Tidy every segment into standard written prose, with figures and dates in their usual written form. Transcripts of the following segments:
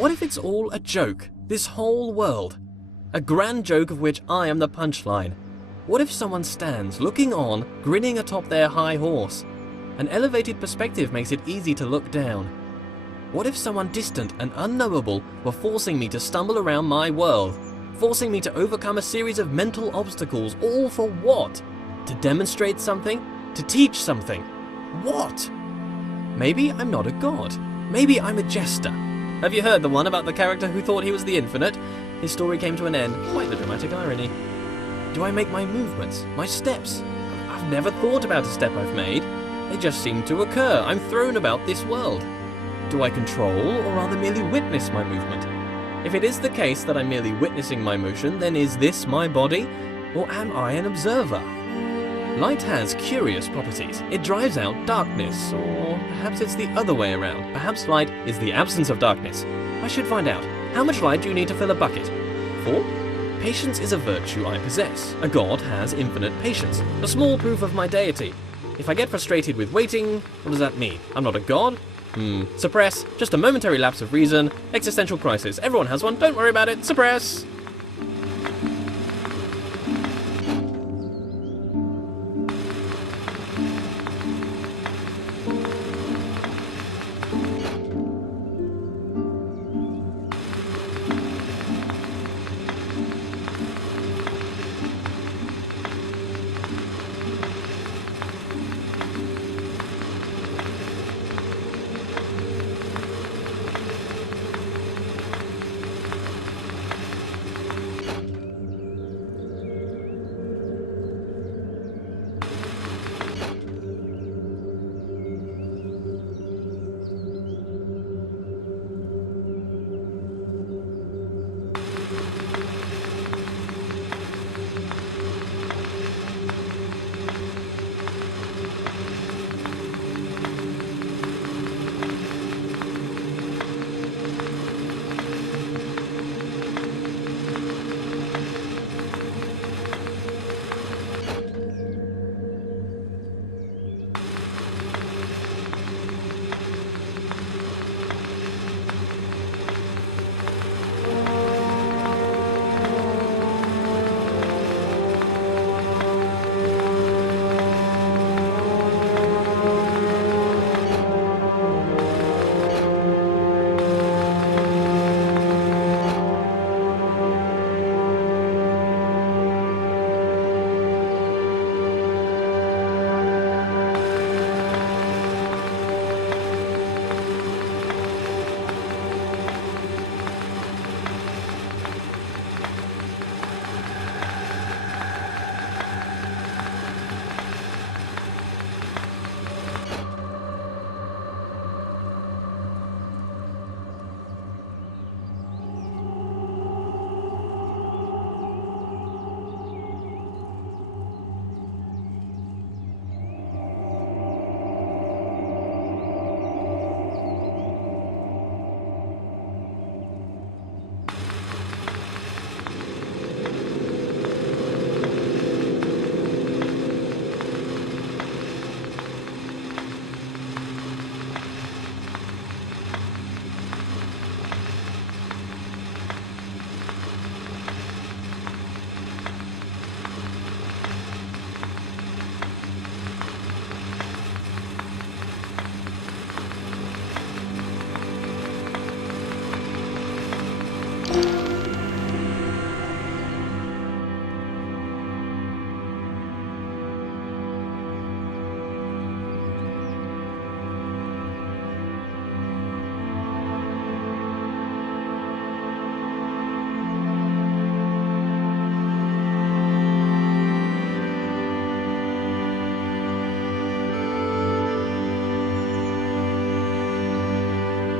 What if it's all a joke? This whole world? A grand joke of which I am the punchline. What if someone stands, looking on, grinning atop their high horse? An elevated perspective makes it easy to look down. What if someone distant and unknowable were forcing me to stumble around my world? Forcing me to overcome a series of mental obstacles, all for what? To demonstrate something? To teach something? What? Maybe I'm not a god. Maybe I'm a jester. Have you heard the one about the character who thought he was the infinite? His story came to an end. Quite the dramatic irony. Do I make my movements, my steps? I've never thought about a step I've made. They just seem to occur. I'm thrown about this world. Do I control or rather merely witness my movement? If it is the case that I'm merely witnessing my motion, then is this my body? Or am I an observer? Light has curious properties. It drives out darkness, or perhaps it's the other way around. Perhaps light is the absence of darkness. I should find out. How much light do you need to fill a bucket? 4? Patience is a virtue I possess. A god has infinite patience. A small proof of my deity. If I get frustrated with waiting, what does that mean? I'm not a god? Suppress. Just a momentary lapse of reason. Existential crisis. Everyone has one. Don't worry about it. Suppress.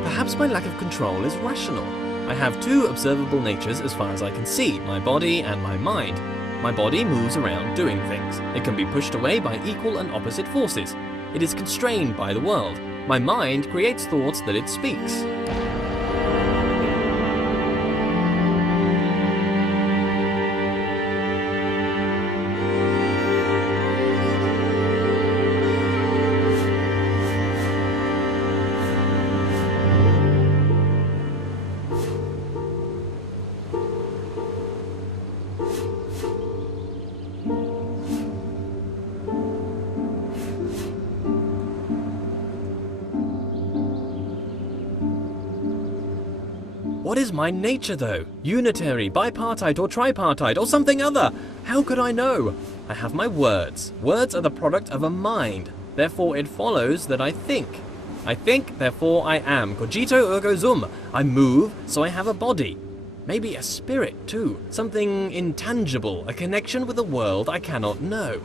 Perhaps my lack of control is rational. I have two observable natures as far as I can see, my body and my mind. My body moves around doing things. It can be pushed away by equal and opposite forces. It is constrained by the world. My mind creates thoughts that it speaks. What is my nature though? Unitary, bipartite, or tripartite, or something other? How could I know? I have my words. Words are the product of a mind. Therefore it follows that I think. I think, therefore I am. Cogito ergo sum. I move, so I have a body. Maybe a spirit too. Something intangible, a connection with a world I cannot know.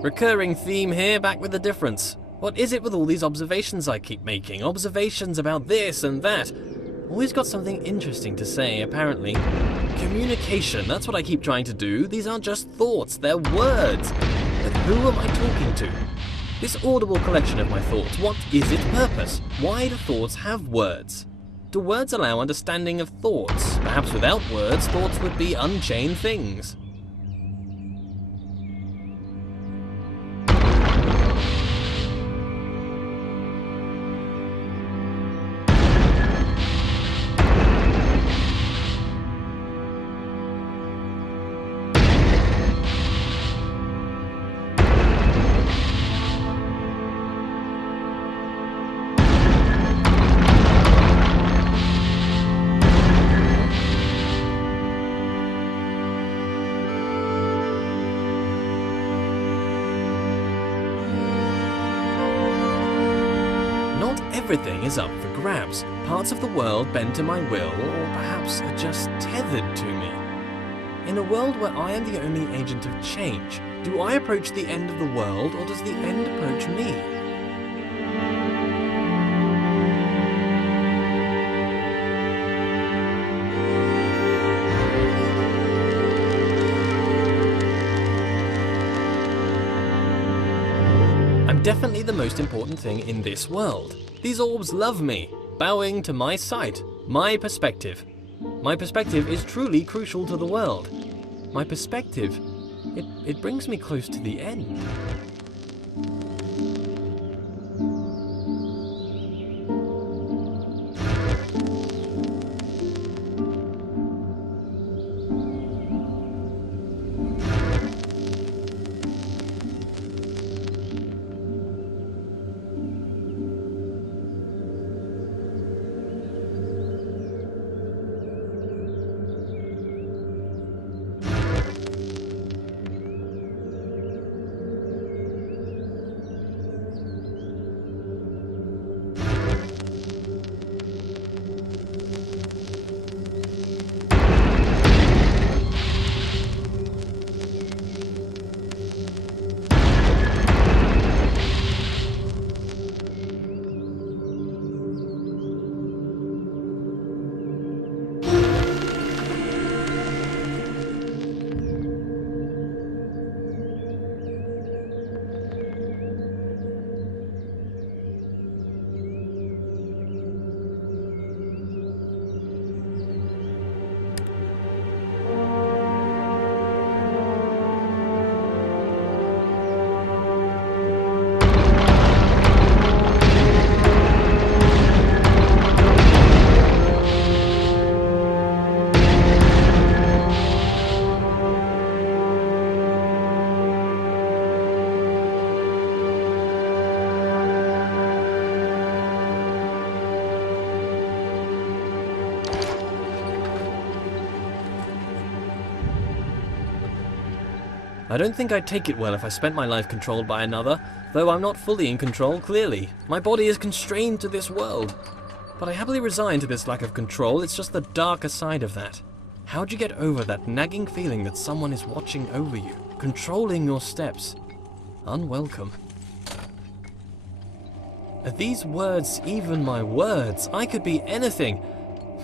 Recurring theme here, back with a difference. What is it with all these observations I keep making? Observations about this and that. Always got something interesting to say, apparently. Communication, that's what I keep trying to do. These aren't just thoughts, they're words. But who am I talking to? This audible collection of my thoughts, what is its purpose? Why do thoughts have words? Do words allow understanding of thoughts? Perhaps without words, thoughts would be unchained things. Everything is up for grabs. Parts of the world bend to my will, or perhaps are just tethered to me. In a world where I am the only agent of change, do I approach the end of the world, or does the end approach me? I'm definitely the most important thing in this world. These orbs love me, bowing to my sight, my perspective. My perspective is truly crucial to the world. My perspective, it brings me close to the end. I don't think I'd take it well if I spent my life controlled by another, though I'm not fully in control, clearly. My body is constrained to this world. But I happily resign to this lack of control, it's just the darker side of that. How'd you get over that nagging feeling that someone is watching over you, controlling your steps? Unwelcome. Are these words even my words? I could be anything.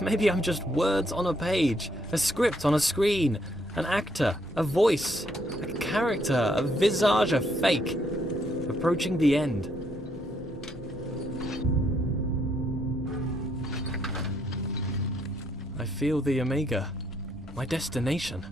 Maybe I'm just words on a page, a script on a screen, an actor, a voice, a character, a visage, a fake. Approaching the end. I feel the Omega, my destination.